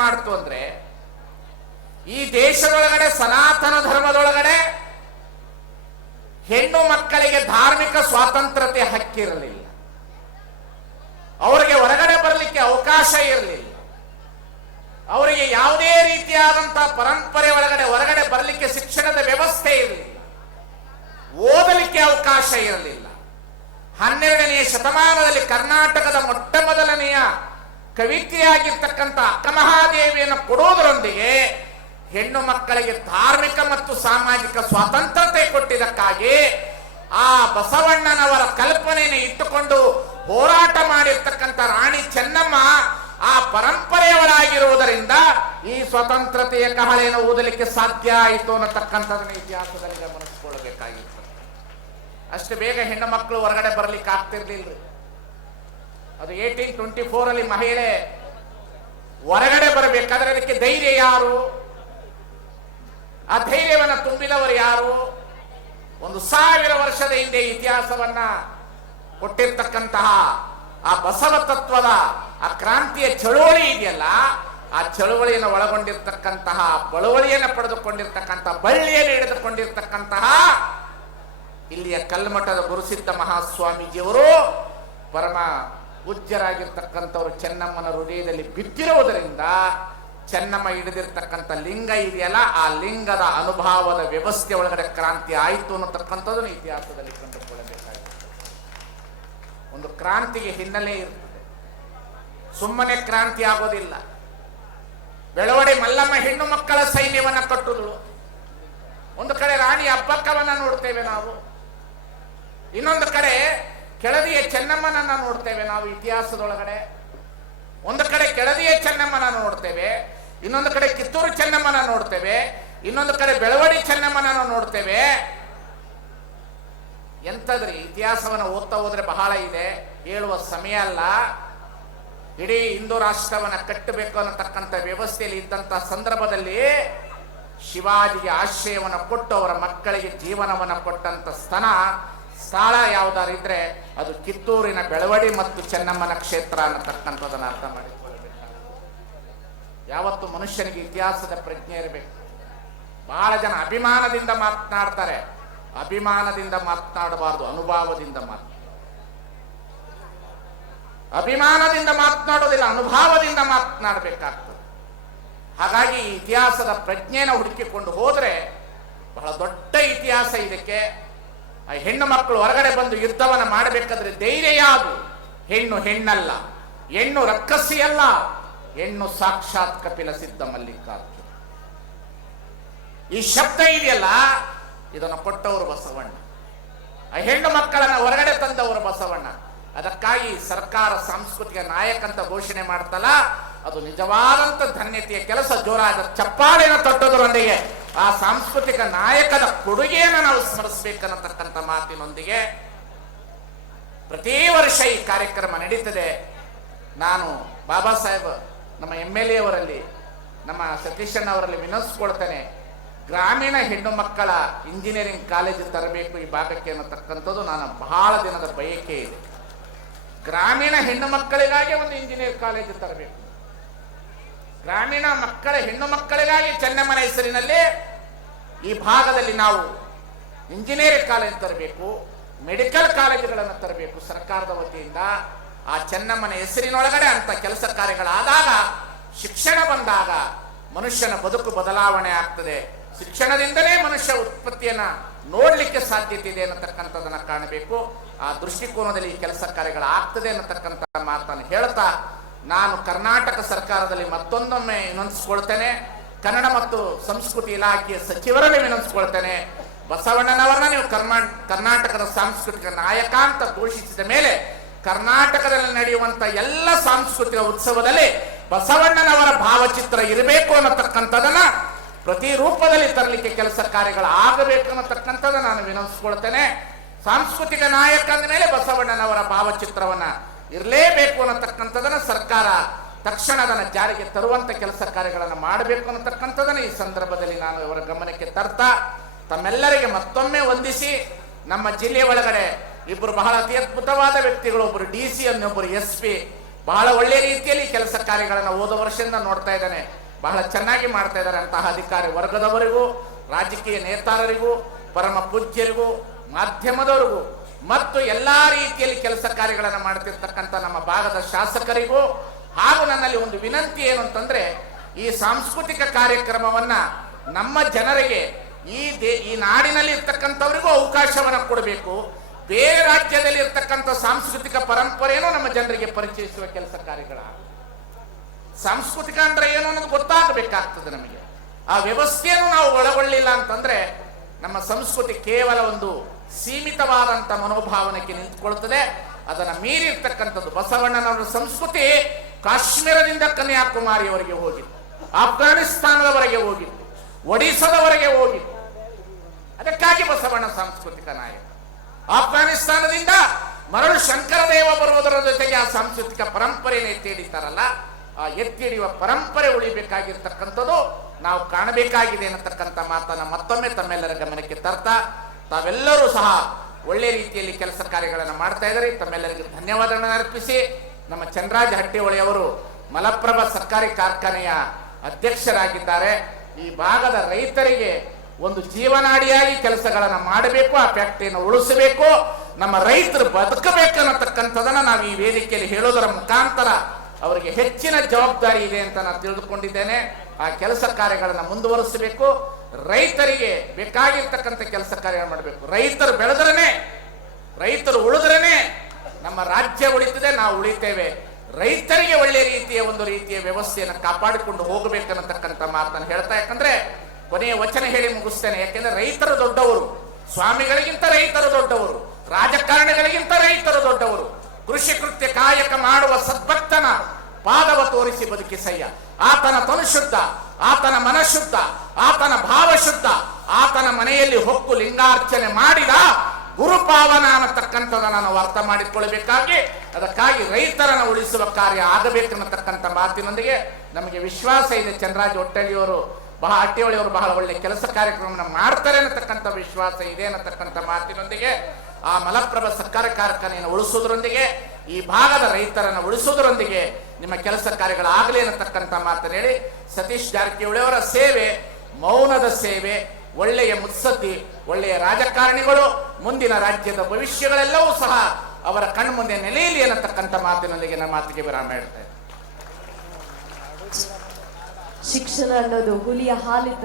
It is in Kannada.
ಮಾಡ್ತು ಅಂದ್ರೆ ಈ ದೇಶದೊಳಗಡೆ ಸನಾತನ ಧರ್ಮದೊಳಗಡೆ ಹೆಣ್ಣು ಮಕ್ಕಳಿಗೆ ಧಾರ್ಮಿಕ ಸ್ವಾತಂತ್ರ್ಯತೆ ಹಕ್ಕಿರಲಿಲ್ಲ. ಅವರಿಗೆ ಹೊರಗಡೆ ಬರಲಿಕ್ಕೆ ಅವಕಾಶ ಇರಲಿಲ್ಲ. ಅವರಿಗೆ ಯಾವುದೇ ರೀತಿಯಾದಂತಹ ಪರಂಪರೆ ಒಳಗಡೆ ಹೊರಗಡೆ ಬರಲಿಕ್ಕೆ ಶಿಕ್ಷಣದ ವ್ಯವಸ್ಥೆ ಇರಲಿಲ್ಲ. ಓದಲಿಕ್ಕೆ ಅವಕಾಶ ಇರಲಿಲ್ಲ. 12ನೇ ಶತಮಾನದಲ್ಲಿ ಕರ್ನಾಟಕದ ಮೊಟ್ಟ ಮೊದಲನೆಯ ಕವಿತೆಯಾಗಿರ್ತಕ್ಕಂಥ ಅಕ್ಕಮಹಾದೇವಿಯನ್ನು ಕೊಡುವುದರೊಂದಿಗೆ ಹೆಣ್ಣು ಮಕ್ಕಳಿಗೆ ಧಾರ್ಮಿಕ ಮತ್ತು ಸಾಮಾಜಿಕ ಸ್ವಾತಂತ್ರ್ಯತೆ ಕೊಟ್ಟಿದ್ದಕ್ಕಾಗಿ ಆ ಬಸವಣ್ಣನವರ ಕಲ್ಪನೆಯನ್ನು ಇಟ್ಟುಕೊಂಡು ಹೋರಾಟ ಮಾಡಿರ್ತಕ್ಕಂಥ ರಾಣಿ ಚೆನ್ನಮ್ಮ ಆ ಪರಂಪರೆಯವರಾಗಿರುವುದರಿಂದ ಈ ಸ್ವತಂತ್ರತೆಯ ಕಹಳೆಯನ್ನು ಓದಲಿಕ್ಕೆ ಸಾಧ್ಯ ಆಯಿತು ಅನ್ನತಕ್ಕಂಥದನ್ನ ಇತಿಹಾಸದಲ್ಲಿ ಗಮನಿಸಿಕೊಳ್ಳಬೇಕಾಗಿತ್ತು. ಅಷ್ಟು ಬೇಗ ಹೆಣ್ಣು ಮಕ್ಕಳು ಹೊರಗಡೆ ಬರಲಿಕ್ಕೆ ಆಗ್ತಿರ್ಲಿಲ್ಲ. ಅದು 1824 ಅಲ್ಲಿ ಮಹಿಳೆ ಹೊರಗಡೆ ಬರಬೇಕಾದ್ರೆ ಅದಕ್ಕೆ ಧೈರ್ಯ ಯಾರು? ಆ ಧೈರ್ಯವನ್ನು ತುಂಬಿದವರು ಯಾರು? 1000 ವರ್ಷದ ಹಿಂದೆ ಇತಿಹಾಸವನ್ನ ಕೊಟ್ಟಿರ್ತಕ್ಕಂತಹ ಆ ಬಸವ ತತ್ವದ ಆ ಕ್ರಾಂತಿಯ ಚಳುವಳಿ ಇದೆಯಲ್ಲ, ಆ ಚಳುವಳಿಯನ್ನು ಒಳಗೊಂಡಿರ್ತಕ್ಕಂತಹ ಬಳುವಳಿಯನ್ನು ಪಡೆದುಕೊಂಡಿರ್ತಕ್ಕಂತಹ ಬಳ್ಳಿಯನ್ನು ಹಿಡಿದುಕೊಂಡಿರ್ತಕ್ಕಂತಹ ಇಲ್ಲಿಯ ಕಲ್ಮಠದ ಗುರುಸಿದ್ಧ ಮಹಾಸ್ವಾಮೀಜಿಯವರು ಪರಮ ಪೂಜ್ಯರಾಗಿರ್ತಕ್ಕಂಥವರು ಚೆನ್ನಮ್ಮನ ಹೃದಯದಲ್ಲಿ ಬಿದ್ದಿರುವುದರಿಂದ ಚೆನ್ನಮ್ಮ ಹಿಡಿದಿರ್ತಕ್ಕಂಥ ಲಿಂಗ ಇದೆಯಲ್ಲ, ಆ ಲಿಂಗದ ಅನುಭವದ ವ್ಯವಸ್ಥೆ ಒಳಗಡೆ ಕ್ರಾಂತಿ ಆಯಿತು ಅನ್ನತಕ್ಕಂಥದ್ದನ್ನು ಇತಿಹಾಸದಲ್ಲಿ ಕಂಡುಕೊಳ್ಳಬೇಕಾಗಿದೆ. ಒಂದು ಕ್ರಾಂತಿಗೆ ಹಿನ್ನೆಲೆ ಇರ್ತದೆ, ಸುಮ್ಮನೆ ಕ್ರಾಂತಿ ಆಗೋದಿಲ್ಲ. ಬೆಳವಡಿ ಮಲ್ಲಮ್ಮ ಹೆಣ್ಣು ಮಕ್ಕಳ ಸೈನ್ಯವನ್ನ ಕಟ್ಟುದಳು. ಒಂದು ಕಡೆ ರಾಣಿ ಅಬ್ಬಕ್ಕವನ್ನ ನೋಡ್ತೇವೆ ನಾವು, ಇನ್ನೊಂದು ಕಡೆ ಕೆಳದಿಯ ಚೆನ್ನಮ್ಮನನ್ನ ನೋಡ್ತೇವೆ ನಾವು ಇತಿಹಾಸದೊಳಗಡೆ. ಒಂದು ಕಡೆ ಕೆಳದಿಯ ಚೆನ್ನಮ್ಮನ ನೋಡ್ತೇವೆ, ಇನ್ನೊಂದು ಕಡೆ ಕಿತ್ತೂರು ಚೆನ್ನಮ್ಮನ ನೋಡ್ತೇವೆ, ಇನ್ನೊಂದು ಕಡೆ ಬೆಳವಡಿ ಚೆನ್ನಮ್ಮನ ನೋಡ್ತೇವೆ. ಎಂತದ್ರಿ ಇತಿಹಾಸವನ್ನು ಓದ್ತಾ ಹೋದ್ರೆ ಬಹಳ ಇದೆ, ಹೇಳುವ ಸಮಯ ಅಲ್ಲ. ಇಡೀ ಹಿಂದೂ ರಾಷ್ಟ್ರವನ್ನ ಕಟ್ಟಬೇಕು ಅನ್ನತಕ್ಕಂಥ ವ್ಯವಸ್ಥೆಯಲ್ಲಿ ಇದ್ದಂತಹ ಸಂದರ್ಭದಲ್ಲಿ ಶಿವಾಜಿಗೆ ಆಶ್ರಯವನ್ನು ಕೊಟ್ಟು ಅವರ ಮಕ್ಕಳಿಗೆ ಜೀವನವನ್ನು ಕೊಟ್ಟಂತ ಸ್ಥಳ ಯಾವ್ದಾರು ಇದ್ರೆ ಅದು ಕಿತ್ತೂರಿನ ಬೆಳವಡಿ ಮತ್ತು ಚೆನ್ನಮ್ಮನ ಕ್ಷೇತ್ರ ಅನ್ನತಕ್ಕಂಥದನ್ನ ಅರ್ಥ ಮಾಡಿಕೊಳ್ಳಬೇಕು. ಯಾವತ್ತು ಮನುಷ್ಯನಿಗೆ ಇತಿಹಾಸದ ಪ್ರಜ್ಞೆ ಇರಬೇಕು. ಬಹಳ ಜನ ಅಭಿಮಾನದಿಂದ ಮಾತನಾಡ್ತಾರೆ, ಅಭಿಮಾನದಿಂದ ಮಾತನಾಡಬಾರದು, ಅನುಭವದಿಂದ ಅಭಿಮಾನದಿಂದ ಮಾತನಾಡೋದಿಲ್ಲ, ಅನುಭವದಿಂದ ಮಾತನಾಡಬೇಕಾಗ್ತದೆ. ಹಾಗಾಗಿ ಈ ಇತಿಹಾಸದ ಪ್ರಜ್ಞೆನ ಹುಡುಕಿಕೊಂಡು ಹೋದ್ರೆ ಬಹಳ ದೊಡ್ಡ ಇತಿಹಾಸ ಇದಕ್ಕೆ. ಹೆಣ್ಣು ಮಕ್ಕಳು ಹೊರಗಡೆ ಬಂದು ಯುದ್ಧವನ್ನು ಮಾಡಬೇಕಾದ್ರೆ ಧೈರ್ಯ ಯಾವುದು? ಹೆಣ್ಣು ಹೆಣ್ಣಲ್ಲ, ಹೆಣ್ಣು ರಕ್ಕಸಿಯಲ್ಲ, ಹೆಣ್ಣು ಸಾಕ್ಷಾತ್ ಕಪಿಲ ಸಿದ್ಧ ಮಲ್ಲಿಕಾರ್ಜುನ. ಈ ಶಬ್ದ ಇದೆಯಲ್ಲ, ಇದನ್ನು ಕೊಟ್ಟವರು ಬಸವಣ್ಣ. ಆ ಹೆಣ್ಣು ಮಕ್ಕಳನ್ನ ಹೊರಗಡೆ ತಂದವರು ಬಸವಣ್ಣ. ಅದಕ್ಕಾಗಿ ಸರ್ಕಾರ ಸಾಂಸ್ಕೃತಿಕ ನಾಯಕ ಅಂತ ಘೋಷಣೆ ಮಾಡ್ತಲ್ಲ, ಅದು ನಿಜವಾದಂತ ಧನ್ಯತೆಯ ಕೆಲಸ. ಜೋರಾದ ಚಪ್ಪಾಳೆಯನ್ನು ತಟ್ಟೋದರೊಂದಿಗೆ ಆ ಸಾಂಸ್ಕೃತಿಕ ನಾಯಕದ ಕೊಡುಗೆಯನ್ನು ನಾವು ಸ್ಮರಿಸಬೇಕನ್ನತಕ್ಕಂಥ ಮಾತಿನೊಂದಿಗೆ ಪ್ರತಿ ವರ್ಷ ಈ ಕಾರ್ಯಕ್ರಮ ನಡೀತದೆ. ನಾನು ಬಾಬಾ ಸಾಹೇಬ್ ನಮ್ಮ MLA ಅವರಲ್ಲಿ, ನಮ್ಮ ಸತೀಶಣ್ಣ ಅವರಲ್ಲಿ ವಿನಂತಿಸ್ಕೊಳ್ತೇನೆ, ಗ್ರಾಮೀಣ ಹೆಣ್ಣು ಮಕ್ಕಳ ಇಂಜಿನಿಯರಿಂಗ್ ಕಾಲೇಜು ತರಬೇಕು ಈ ಭಾಗಕ್ಕೆ ಅನ್ನತಕ್ಕಂಥದ್ದು ನನ್ನ ಬಹಳ ದಿನದ ಬಯಕೆ ಇದೆ. ಗ್ರಾಮೀಣ ಹೆಣ್ಣು ಮಕ್ಕಳಿಗಾಗಿ ಒಂದು ಇಂಜಿನಿಯರ್ ಕಾಲೇಜು ತರಬೇಕು. ಗ್ರಾಮೀಣ ಹೆಣ್ಣು ಮಕ್ಕಳಿಗಾಗಿ ಚೆನ್ನಮ್ಮನ ಹೆಸರಿನಲ್ಲಿ ಈ ಭಾಗದಲ್ಲಿ ನಾವು ಇಂಜಿನಿಯರಿಂಗ್ ಕಾಲೇಜ್ ತರಬೇಕು, ಮೆಡಿಕಲ್ ಕಾಲೇಜುಗಳನ್ನು ತರಬೇಕು ಸರ್ಕಾರದ ವತಿಯಿಂದ. ಆ ಚೆನ್ನಮ್ಮನ ಹೆಸರಿನೊಳಗಡೆ ಅಂತ ಕೆಲಸ ಕಾರ್ಯಗಳಾದಾಗ, ಶಿಕ್ಷಣ ಬಂದಾಗ ಮನುಷ್ಯನ ಬದುಕು ಬದಲಾವಣೆ ಆಗ್ತದೆ. ಶಿಕ್ಷಣದಿಂದಲೇ ಮನುಷ್ಯ ಉತ್ಪತ್ತಿಯನ್ನ ನೋಡ್ಲಿಕ್ಕೆ ಸಾಧ್ಯತೆ ಇದೆ ಅನ್ನತಕ್ಕಂಥದನ್ನ ಕಾಣಬೇಕು. ಆ ದೃಷ್ಟಿಕೋನದಲ್ಲಿ ಈ ಕೆಲಸ ಕಾರ್ಯಗಳಾಗ್ತದೆ ಅನ್ನತಕ್ಕಂಥ ಮಾತನ್ನು ಹೇಳ್ತಾ ನಾನು ಕರ್ನಾಟಕ ಸರ್ಕಾರದಲ್ಲಿ ಮತ್ತೊಂದೊಮ್ಮೆ ವಿನಂತಿಸ್ಕೊಳ್ತೇನೆ, ಕನ್ನಡ ಮತ್ತು ಸಂಸ್ಕೃತಿ ಇಲಾಖೆಯ ಸಚಿವರಲ್ಲಿ ವಿನಂತಿಸ್ಕೊಳ್ತೇನೆ, ಬಸವಣ್ಣನವರನ್ನ ನೀವು ಕರ್ನಾಟಕದ ಸಾಂಸ್ಕೃತಿಕ ನಾಯಕ ಅಂತ ಘೋಷಿಸಿದ ಮೇಲೆ ಕರ್ನಾಟಕದಲ್ಲಿ ನಡೆಯುವಂತ ಎಲ್ಲ ಸಾಂಸ್ಕೃತಿಕ ಉತ್ಸವದಲ್ಲಿ ಬಸವಣ್ಣನವರ ಭಾವಚಿತ್ರ ಇರಬೇಕು ಅನ್ನತಕ್ಕಂಥದನ್ನ ಪ್ರತಿ ರೂಪದಲ್ಲಿ ತರಲಿಕ್ಕೆ ಕೆಲಸ ಕಾರ್ಯಗಳು ಆಗಬೇಕು ಅನ್ನತಕ್ಕಂಥದ್ದು ನಾನು ವಿನಂತಿಸ್ಕೊಳ್ತೇನೆ. ಸಾಂಸ್ಕೃತಿಕ ನಾಯಕ ಅಂದ ಮೇಲೆ ಬಸವಣ್ಣನವರ ಭಾವಚಿತ್ರವನ್ನ ಇರಲೇಬೇಕು ಅನ್ನತಕ್ಕಂಥದನ್ನ ಸರ್ಕಾರ ತಕ್ಷಣ ಅದನ್ನು ಜಾರಿಗೆ ತರುವಂತ ಕೆಲಸ ಕಾರ್ಯಗಳನ್ನು ಮಾಡಬೇಕು ಅನ್ನತಕ್ಕಂಥದನ್ನ ಈ ಸಂದರ್ಭದಲ್ಲಿ ನಾನು ಅವರ ಗಮನಕ್ಕೆ ತರ್ತಾ ತಮ್ಮೆಲ್ಲರಿಗೆ ಮತ್ತೊಮ್ಮೆ ವಂದಿಸಿ, ನಮ್ಮ ಜಿಲ್ಲೆಯ ಒಳಗಡೆ ಇಬ್ಬರು ಬಹಳ ಅತಿ ಅದ್ಭುತವಾದ ವ್ಯಕ್ತಿಗಳು, ಒಬ್ಬರು DC, ಇನ್ನೊಬ್ಬರು SP, ಬಹಳ ಒಳ್ಳೆ ರೀತಿಯಲ್ಲಿ ಕೆಲಸ ಕಾರ್ಯಗಳನ್ನು ಹೋದ ವರ್ಷದಿಂದ ನೋಡ್ತಾ ಇದ್ದಾನೆ. ಬಹಳ ಚೆನ್ನಾಗಿ ಮಾಡ್ತಾ ಇದ್ದಾರೆ. ಅಂತಹ ಅಧಿಕಾರಿ ವರ್ಗದವರಿಗೂ, ರಾಜಕೀಯ ನೇತಾರರಿಗೂ, ಪರಮ ಪೂಜ್ಯರಿಗೂ, ಮಾಧ್ಯಮದವರಿಗೂ ಮತ್ತು ಎಲ್ಲಾ ರೀತಿಯಲ್ಲಿ ಕೆಲಸ ಕಾರ್ಯಗಳನ್ನು ಮಾಡ್ತಿರ್ತಕ್ಕಂಥ ನಮ್ಮ ಭಾಗದ ಶಾಸಕರಿಗೂ ಹಾಗೂ ನನ್ನಲ್ಲಿ ಒಂದು ವಿನಂತಿ ಏನು ಅಂತಂದ್ರೆ, ಈ ಸಾಂಸ್ಕೃತಿಕ ಕಾರ್ಯಕ್ರಮವನ್ನ ನಮ್ಮ ಜನರಿಗೆ ಈ ನಾಡಿನಲ್ಲಿ ಇರ್ತಕ್ಕಂಥವರಿಗೂ ಅವಕಾಶವನ್ನ ಕೊಡಬೇಕು. ಬೇರೆ ರಾಜ್ಯದಲ್ಲಿ ಇರ್ತಕ್ಕಂಥ ಸಾಂಸ್ಕೃತಿಕ ಪರಂಪರೆಯನ್ನು ನಮ್ಮ ಜನರಿಗೆ ಪರಿಚಯಿಸುವ ಕೆಲಸ ಕಾರ್ಯಗಳ ಸಾಂಸ್ಕೃತಿಕ ಅಂದ್ರೆ ಏನು ಅನ್ನೋದು ಗೊತ್ತಾಗಬೇಕಾಗ್ತದೆ ನಮಗೆ. ಆ ವ್ಯವಸ್ಥೆಯನ್ನು ನಾವು ಒಳಗೊಳ್ಳಿಲ್ಲ ಅಂತಂದ್ರೆ ನಮ್ಮ ಸಂಸ್ಕೃತಿ ಕೇವಲ ಒಂದು ಸೀಮಿತವಾದಂತ ಮನೋಭಾವನೆಗೆ ನಿಂತುಕೊಳ್ಳುತ್ತದೆ. ಅದನ್ನ ಮೀರಿರ್ತಕ್ಕಂಥದ್ದು ಬಸವಣ್ಣನವರ ಸಂಸ್ಕೃತಿ ಕಾಶ್ಮೀರದಿಂದ ಕನ್ಯಾಕುಮಾರಿಯವರೆಗೆ ಹೋಗಿತ್ತು, ಆಫ್ಘಾನಿಸ್ತಾನದವರೆಗೆ ಹೋಗಿತ್ತು, ಒಡಿಸ್ಸಾದವರೆಗೆ ಹೋಗಿತ್ತು. ಅದಕ್ಕಾಗಿ ಬಸವಣ್ಣ ಸಾಂಸ್ಕೃತಿಕ ನಾಯಕ. ಆಫ್ಘಾನಿಸ್ತಾನದಿಂದ ಮರಳು ಶಂಕರದೇವ ಬರುವುದರ ಜೊತೆಗೆ ಆ ಸಾಂಸ್ಕೃತಿಕ ಪರಂಪರೆಯನ್ನು ಎತ್ತಿ ಹಿಡಿತಾರಲ್ಲ, ಆ ಎತ್ತಿ ಹಿಡಿಯುವ ಪರಂಪರೆ ಉಳಿಬೇಕಾಗಿರ್ತಕ್ಕಂಥದ್ದು ನಾವು ಕಾಣಬೇಕಾಗಿದೆ ಅನ್ನತಕ್ಕಂಥ ಮಾತನ್ನ ಮತ್ತೊಮ್ಮೆ ತಮ್ಮೆಲ್ಲರ ಗಮನಕ್ಕೆ ತರ್ತಾ, ತಾವೆಲ್ಲರೂ ಸಹ ಒಳ್ಳೆ ರೀತಿಯಲ್ಲಿ ಕೆಲಸ ಕಾರ್ಯಗಳನ್ನು ಮಾಡ್ತಾ ಇದ್ದಾರೆ. ತಮ್ಮೆಲ್ಲರಿಗೂ ಧನ್ಯವಾದಗಳನ್ನು ಅರ್ಪಿಸಿ, ನಮ್ಮ ಚಂದ್ರರಾಜ ಹಟ್ಟಿಹೊಳಿಯವರು ಮಲಪ್ರಭಾ ಸರ್ಕಾರಿ ಕಾರ್ಖಾನೆಯ ಅಧ್ಯಕ್ಷರಾಗಿದ್ದಾರೆ. ಈ ಭಾಗದ ರೈತರಿಗೆ ಒಂದು ಜೀವನಾಡಿಯಾಗಿ ಕೆಲಸಗಳನ್ನು ಮಾಡಬೇಕು, ಆ ಫ್ಯಾಕ್ಟರಿಯನ್ನು ಉಳಿಸಬೇಕು, ನಮ್ಮ ರೈತರು ಬದುಕಬೇಕನ್ನತಕ್ಕಂಥದನ್ನ ನಾವು ಈ ವೇದಿಕೆಯಲ್ಲಿ ಹೇಳೋದರ ಮುಖಾಂತರ ಅವರಿಗೆ ಹೆಚ್ಚಿನ ಜವಾಬ್ದಾರಿ ಇದೆ ಅಂತ ನಾನು ತಿಳಿದುಕೊಂಡಿದ್ದೇನೆ. ಆ ಕೆಲಸ ಕಾರ್ಯಗಳನ್ನು ಮುಂದುವರಿಸಬೇಕು. ರೈತರಿಗೆ ಬೇಕಾಗಿರ್ತಕ್ಕಂಥ ಕೆಲಸ ಕಾರ್ಯ ಮಾಡಬೇಕು. ರೈತರು ಬೆಳೆದ್ರನೆ, ರೈತರು ಉಳಿದ್ರನೆ ನಮ್ಮ ರಾಜ್ಯ ಉಳಿತದೆ, ನಾವು ಉಳಿತೇವೆ. ರೈತರಿಗೆ ಒಳ್ಳೆ ರೀತಿಯ ವ್ಯವಸ್ಥೆಯನ್ನು ಕಾಪಾಡಿಕೊಂಡು ಹೋಗಬೇಕನ್ನತಕ್ಕಂಥ ಮಾತನ್ನು ಹೇಳ್ತಾ, ಯಾಕಂದ್ರೆ ಕೊನೆಯ ವಚನ ಹೇಳಿ ಮುಗಿಸ್ತೇನೆ. ಯಾಕೆಂದ್ರೆ ರೈತರು ದೊಡ್ಡವರು, ಸ್ವಾಮಿಗಳಿಗಿಂತ ರೈತರು ದೊಡ್ಡವರು, ರಾಜಕಾರಣಿಗಳಿಗಿಂತ ರೈತರು ದೊಡ್ಡವರು. ಕೃಷಿ ಕೃತ್ಯ ಕಾಯಕ ಮಾಡುವ ಸದ್ಭಕ್ತನ ಪಾದವ ತೋರಿಸಿ ಬದುಕಿಸಯ್ಯ. ಆತನ ತನು ಶುದ್ಧ, ಆತನ ಮನಶುದ್ಧ, ಆತನ ಭಾವ ಶುದ್ಧ, ಆತನ ಮನೆಯಲ್ಲಿ ಹೊಕ್ಕು ಲಿಂಗಾರ್ಚನೆ ಮಾಡಿದ ಗುರುಪಾವನ ಅನ್ನತಕ್ಕಂಥದನ್ನು ನಾವು ಅರ್ಥ ಮಾಡಿಕೊಳ್ಳಬೇಕಾಗಿ, ಅದಕ್ಕಾಗಿ ರೈತರನ್ನು ಉಳಿಸುವ ಕಾರ್ಯ ಆಗಬೇಕನ್ನತಕ್ಕಂಥ ಮಾತಿನೊಂದಿಗೆ ನಮಗೆ ವಿಶ್ವಾಸ ಇದೆ. ಚಂದ್ರರಾಜ ಹಟ್ಟಿಹೊಳಿಯವರು ಬಹಳ ಒಳ್ಳೆ ಕೆಲಸ ಕಾರ್ಯಕ್ರಮವನ್ನು ಮಾಡ್ತಾರೆ ಅನ್ನತಕ್ಕಂಥ ವಿಶ್ವಾಸ ಇದೆ ಅನ್ನತಕ್ಕಂಥ ಮಾತಿನೊಂದಿಗೆ, ಆ ಮಲಪ್ರಭಾ ಸರ್ಕಾರ ಕಾರ್ಖಾನೆಯನ್ನು ಉಳಿಸೋದ್ರೊಂದಿಗೆ, ಈ ಭಾಗದ ರೈತರನ್ನು ಉಳಿಸೋದ್ರೊಂದಿಗೆ ನಿಮ್ಮ ಕೆಲಸ ಕಾರ್ಯಗಳಾಗಲಿ ಅನ್ನತಕ್ಕಂಥ ಮಾತನ್ನು ಹೇಳಿ, ಸತೀಶ್ ಜಾರಕಿಹೊಳಿಯವರ ಸೇವೆ ಮೌನದ ಸೇವೆ, ಒಳ್ಳೆಯ ಮುತ್ಸದ್ದಿ, ಒಳ್ಳೆಯ ರಾಜಕಾರಣಿಗಳು, ಮುಂದಿನ ರಾಜ್ಯದ ಭವಿಷ್ಯಗಳೆಲ್ಲವೂ ಸಹ ಅವರ ಕಣ್ಮುಂದೆ ನೆಲೆಯಲಿ ಅನ್ನತಕ್ಕಂಥ ಮಾತಿನೊಂದಿಗೆ ನನ್ನ ಮಾತಿಗೆ ವಿರಾಮ ಹೇಳ್ತೇನೆ. ಶಿಕ್ಷಣ ಅನ್ನೋದು ಹುಲಿಯ ಹಾಲಿದ್ದ